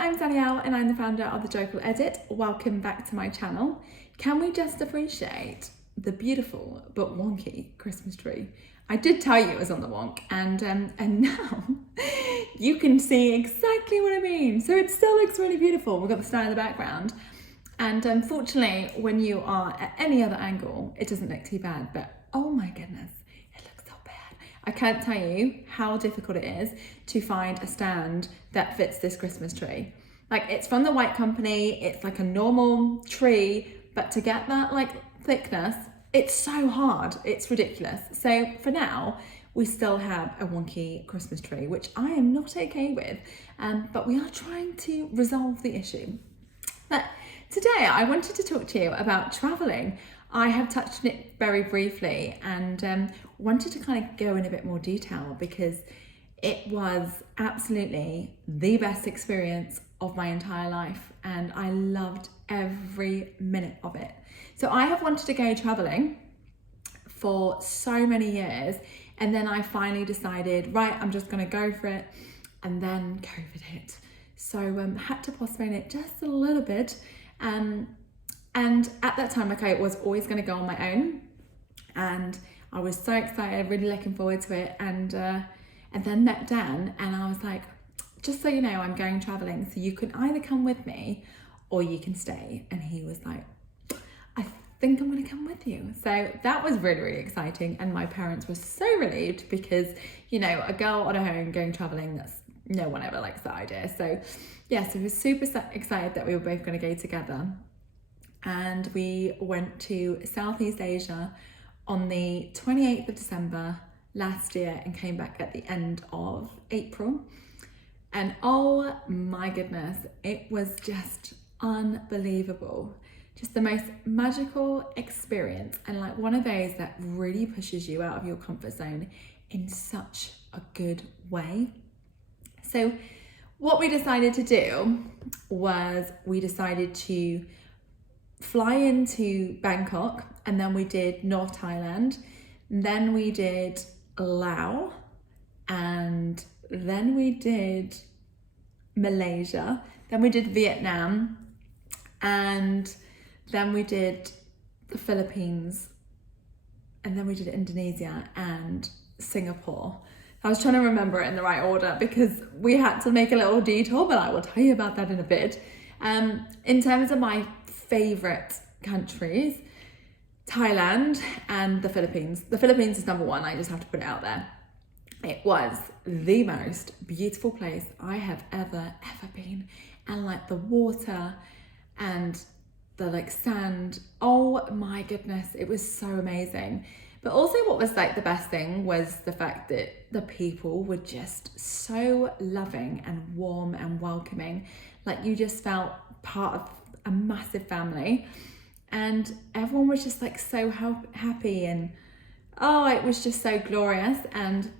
I'm Danielle and I'm the founder of The Joyful Edit. Welcome back to my channel. Can we just appreciate the beautiful but wonky Christmas tree? I did tell you it was on the wonk, and now you can see exactly what I mean. So it still looks really beautiful. We've got the star in the background. And unfortunately, when you are at any other angle, it doesn't look too bad, but oh my goodness, it looks so bad. I can't tell you how difficult it is to find a stand that fits this Christmas tree. Like, it's from the White Company, it's like a normal tree, but to get that like thickness, it's so hard, it's ridiculous. So for now, we still have a wonky Christmas tree, which I am not okay with, but we are trying to resolve the issue. But today I wanted to talk to you about traveling. I have touched on it very briefly and wanted to kind of go in a bit more detail because it was absolutely the best experience of my entire life and I loved every minute of it. So I have wanted to go traveling for so many years, and then I finally decided, right, I'm just gonna go for it, and then COVID hit. So had to postpone it just a little bit. And at that time, like, I was always gonna go on my own, and I was so excited, really looking forward to it, and then met Dan, and I was like, just so you know, I'm going traveling, so you can either come with me or you can stay. And he was like, I think I'm gonna come with you. So that was really, really exciting, and my parents were so relieved because, you know, a girl on her own going traveling, that's, no one ever likes that idea. So yeah, so we were super excited that we were both going to go together, and we went to Southeast Asia on the 28th of December last year and came back at the end of April. And oh my goodness, it was just unbelievable. Just the most magical experience, and like one of those that really pushes you out of your comfort zone in such a good way. So what we decided to do was we decided to fly into Bangkok, and then we did North Thailand, then we did Laos, and then we did Malaysia, then we did Vietnam, and then we did the Philippines, and then we did Indonesia and Singapore. I was trying to remember it in the right order because we had to make a little detour, but I will tell you about that in a bit. In terms of my favourite countries, Thailand and the Philippines. The Philippines is number one, I just have to put it out there. It was the most beautiful place I have ever been. And like the water and the like sand, oh my goodness, it was so amazing. But also what was like the best thing was the fact that the people were just so loving and warm and welcoming. Like, you just felt part of a massive family, and everyone was just like so happy, and oh, it was just so glorious. And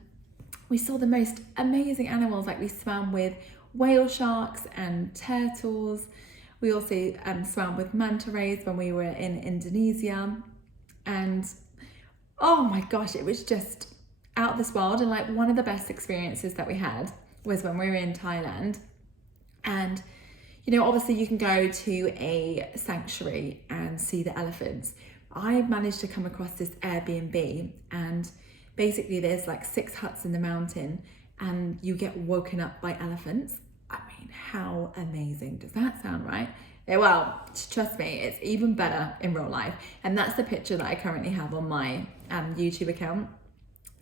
we saw the most amazing animals. Like, we swam with whale sharks and turtles. We also swam with manta rays when we were in Indonesia, and oh my gosh, it was just out of this world. And like, one of the best experiences that we had was when we were in Thailand. And, you know, obviously you can go to a sanctuary and see the elephants. I managed to come across this Airbnb, and basically there's like 6 huts in the mountain, and you get woken up by elephants. I mean, how amazing does that sound, right? Well, trust me, it's even better in real life. And that's the picture that I currently have on my YouTube account.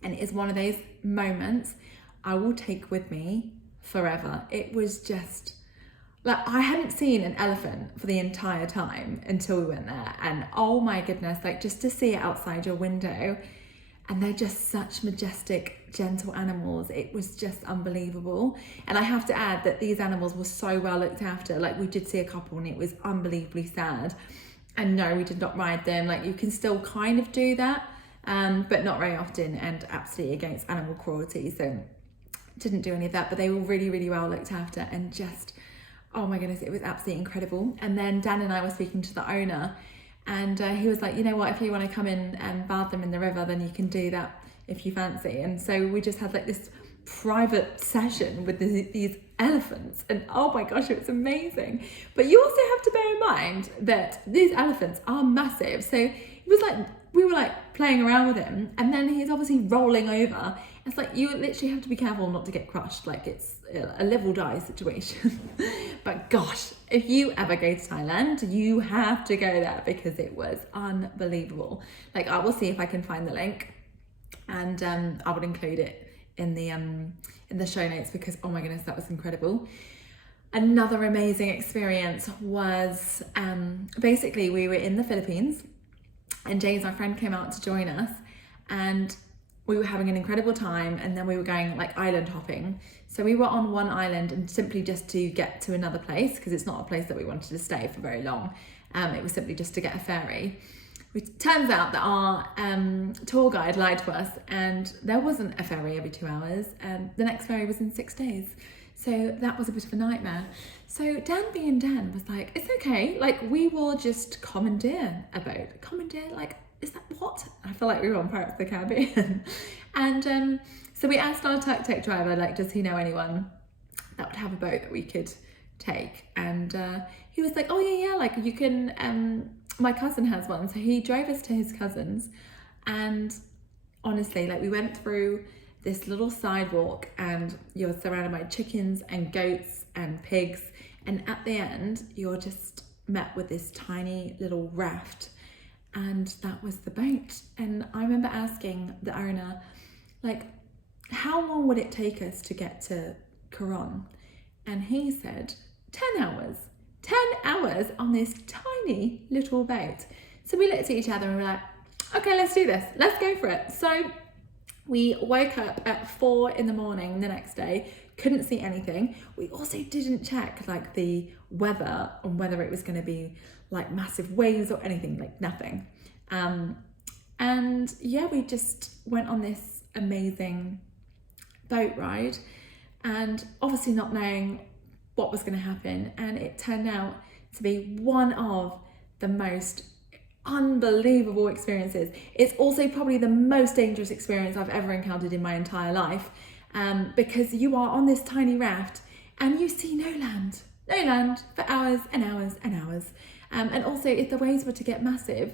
And it is one of those moments I will take with me forever. It was just like, I hadn't seen an elephant for the entire time until we went there. And oh my goodness, like, just to see it outside your window, and they're just such majestic, gentle animals. It was just unbelievable. And I have to add that these animals were so well looked after. Like, we did see a couple and it was unbelievably sad. And no, we did not ride them. Like, you can still kind of do that, but not very often, and absolutely against animal cruelty. So didn't do any of that, but they were really, really well looked after, and just, oh my goodness, it was absolutely incredible. And then Dan and I were speaking to the owner, and he was like, you know what, if you want to come in and bath them in the river, then you can do that if you fancy. And so we just had like this private session with these elephants, and oh my gosh, it was amazing. But you also have to bear in mind that these elephants are massive, so it was like we were like playing around with him, and then he's obviously rolling over. It's like you literally have to be careful not to get crushed, like it's a live or die situation. But gosh, if you ever go to Thailand, you have to go there because it was unbelievable. Like, I will see if I can find the link, and I would include it in the show notes, because oh my goodness, that was incredible. Another amazing experience was basically we were in the Philippines, and James, my friend, came out to join us, and we were having an incredible time, and then we were going like island hopping. So we were on one island, and simply just to get to another place, because it's not a place that we wanted to stay for very long. It was simply just to get a ferry. It turns out that our tour guide lied to us, and there wasn't a ferry every 2 hours. The next ferry was in 6 days. So that was a bit of a nightmare. So Dan being Dan was like, it's okay, like we will just commandeer a boat. Commandeer, like, is that what? I feel like we were on Pirates of the Caribbean. And so we asked our tuk-tuk driver, like, does he know anyone that would have a boat that we could take? And he was like, oh yeah, like you can, my cousin has one. So he drove us to his cousin's, and honestly, like we went through this little sidewalk, and you're surrounded by chickens and goats and pigs, and at the end you're just met with this tiny little raft, and that was the boat. And I remember asking the owner, like, how long would it take us to get to Coron? And he said 10 hours. 10 hours on this tiny little boat. So we looked at each other and we were like, okay, let's do this, let's go for it. So we woke up at 4 in the morning the next day, couldn't see anything. We also didn't check like the weather, on whether it was going to be like massive waves or anything, like nothing. And yeah, we just went on this amazing boat ride, and obviously not knowing what was going to happen, and it turned out to be one of the most unbelievable experiences. It's also probably the most dangerous experience I've ever encountered in my entire life, because you are on this tiny raft and you see no land for hours and hours and hours. And also, if the waves were to get massive,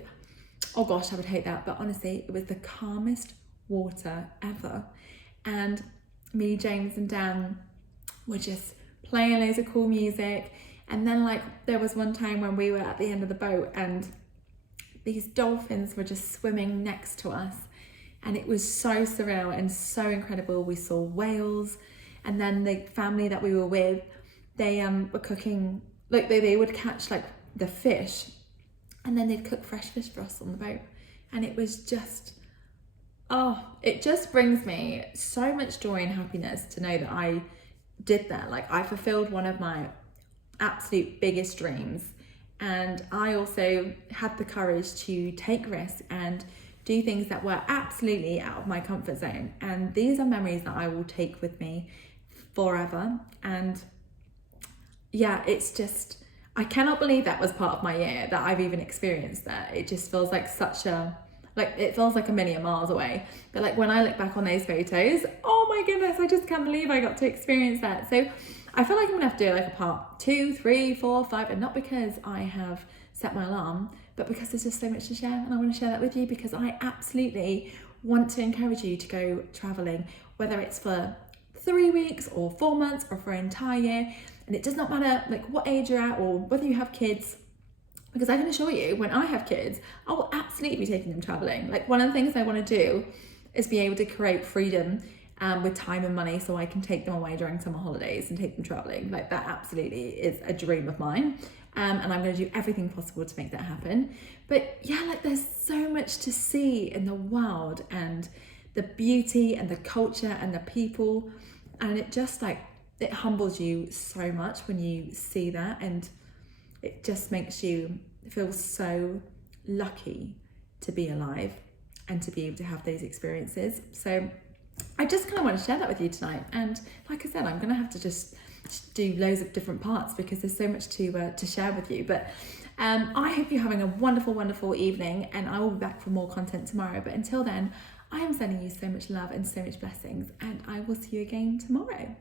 oh gosh, I would hate that. But honestly, it was the calmest water ever. And me, James and Dan were just playing loads of cool music. And then like there was one time when we were at the end of the boat, and these dolphins were just swimming next to us, and it was so surreal and so incredible. We saw whales, and then the family that we were with, they were cooking, like they would catch like the fish, and then they'd cook fresh fish for us on the boat. And it was just, oh, it just brings me so much joy and happiness to know that I did that. Like, I fulfilled one of my absolute biggest dreams, and I also had the courage to take risks and do things that were absolutely out of my comfort zone. And these are memories that I will take with me forever. And yeah, it's just, I cannot believe that was part of my year, that I've even experienced that. It just feels like such a, like, it feels like a million miles away. But like when I look back on those photos, oh my goodness, I just can't believe I got to experience that. So I feel like I'm gonna have to do like a part 2, 3, 4, 5, and not because I have set my alarm, but because there's just so much to share, and I want to share that with you, because I absolutely want to encourage you to go traveling, whether it's for 3 weeks or 4 months or for an entire year. And it does not matter like what age you're at or whether you have kids, because I can assure you, when I have kids, I will absolutely be taking them traveling. Like, one of the things I want to do is be able to create freedom with time and money, so I can take them away during summer holidays and take them traveling. Like, that absolutely is a dream of mine, and I'm going to do everything possible to make that happen. But yeah, like, there's so much to see in the world, and the beauty and the culture and the people, and it just like, it humbles you so much when you see that, and it just makes you feel so lucky to be alive and to be able to have those experiences. So I just kind of want to share that with you tonight. And like I said, I'm going to have to just do loads of different parts, because there's so much to share with you. But I hope you're having a wonderful, wonderful evening, and I will be back for more content tomorrow. But until then, I am sending you so much love and so much blessings, and I will see you again tomorrow.